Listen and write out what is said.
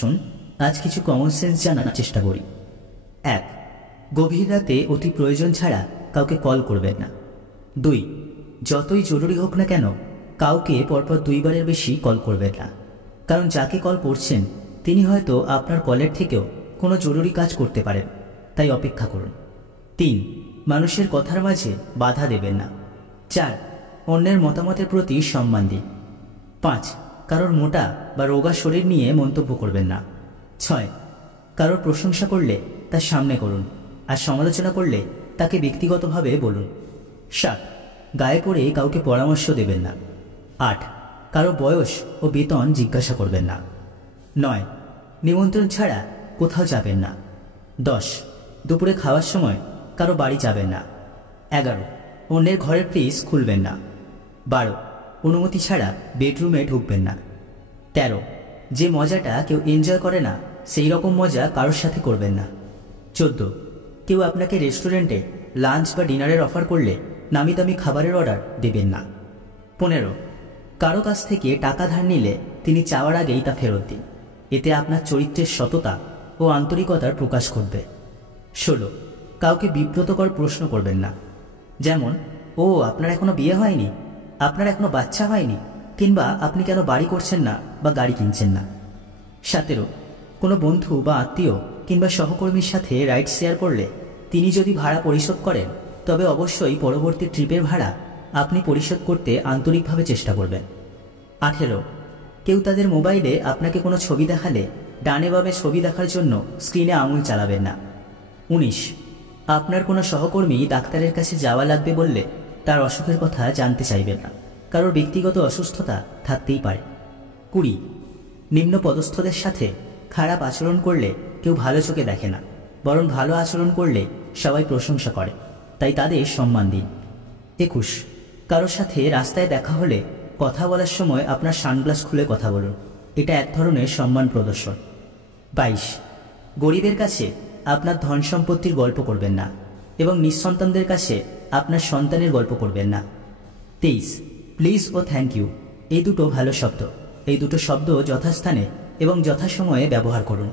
আসুন আজ কিছু কমন সেন্স জানার চেষ্টা করি। 1. গভীর রাতে অতি প্রয়োজন ছাড়া কাউকে কল করবেন না। 2. যতই জরুরি হোক না কেন কাউকে পরপর 2 বারের বেশি কল করবেন না, কারণ যাকে কল করছেন তিনি হয়তো আপনার কলের থেকেও কোনো জরুরি কাজ করতে পারেন, তাই অপেক্ষা করুন। 3. মানুষের কথার মাঝে বাধা দেবেন না। 4. অন্যের মতামতের প্রতি সম্মান দিন। 5. কারোর মোটা বা রোগা শরীর নিয়ে মন্তব্য করবেন না। 6. কারোর প্রশংসা করলে তার সামনে করুন, আর সমালোচনা করলে তাকে ব্যক্তিগতভাবে বলুন। 7. গায়ে পড়ে কাউকে পরামর্শ দেবেন না। 8. কারো বয়স ও বেতন জিজ্ঞাসা করবেন না। 9. নিমন্ত্রণ ছাড়া কোথাও যাবেন না। 10. দুপুরে খাওয়ার সময় কারো বাড়ি যাবেন না। 11. অন্যের ঘরের ফ্রিজ খুলবেন না। 12. অনুমতি ছাড়া বেডরুমে ঢুকবেন না। 13. যে মজাটা কেউ এনজয় করে না সেই রকম মজা কারোর সাথে করবেন না। 14. কেউ আপনাকে রেস্টুরেন্টে লাঞ্চ বা ডিনারের অফার করলে নামি দামি খাবারের অর্ডার দেবেন না। 15. কারো কাছ থেকে টাকা ধার নিলে তিনি চাওয়ার আগেই তা ফেরত দিন, এতে আপনার চরিত্রের সততা ও আন্তরিকতার প্রকাশ ঘটবে। 16. কাউকে বিব্রতকর প্রশ্ন করবেন না, যেমন ও আপনার এখনো বিয়ে হয়নি, আপনার এখনো বাচ্চা হয়নি, কিংবা আপনি কেন বাড়ি করছেন না বা গাড়ি কিনছেন না। 17. কোনো বন্ধু বা আত্মীয় কিংবা সহকর্মীর সাথে রাইড শেয়ার করলে তিনি যদি ভাড়া পরিশোধ করেন তবে অবশ্যই পরবর্তী ট্রিপের ভাড়া আপনি পরিশোধ করতে আন্তরিকভাবে চেষ্টা করবেন। 18. কেউ তাদের মোবাইলে আপনাকে কোনো ছবি দেখালে ডানে বামে ছবি দেখার জন্য স্ক্রিনে আঙুল চালাবেন না। 19. আপনার কোনো সহকর্মী ডাক্তারের কাছে যাওয়া লাগবে বললে তার অসুখের কথা জানতে চাইবেন না, কারোর ব্যক্তিগত অসুস্থতা থাকতেই পারে। 20. নিম্ন পদস্থদের সাথে খারাপ আচরণ করলে কেউ ভালো চোখে দেখে না, বরং ভালো আচরণ করলে সবাই প্রশংসা করে, তাই তাদের সম্মান দিন। 21. কারোর সাথে রাস্তায় দেখা হলে কথা বলার সময় আপনার সানগ্লাস খুলে কথা বলুন, এটা এক ধরনের সম্মান প্রদর্শন। 22. গরিবের কাছে আপনার ধন সম্পত্তির গল্প করবেন না এবং নিঃসন্তানদের কাছে আপনার সন্তানের গল্প করবেন না। 23. প্লিজ ও থ্যাংক ইউ এই দুটো ভালো শব্দ, এই দুটো শব্দ যথাস্থানে এবং যথাসময়ে ব্যবহার করুন।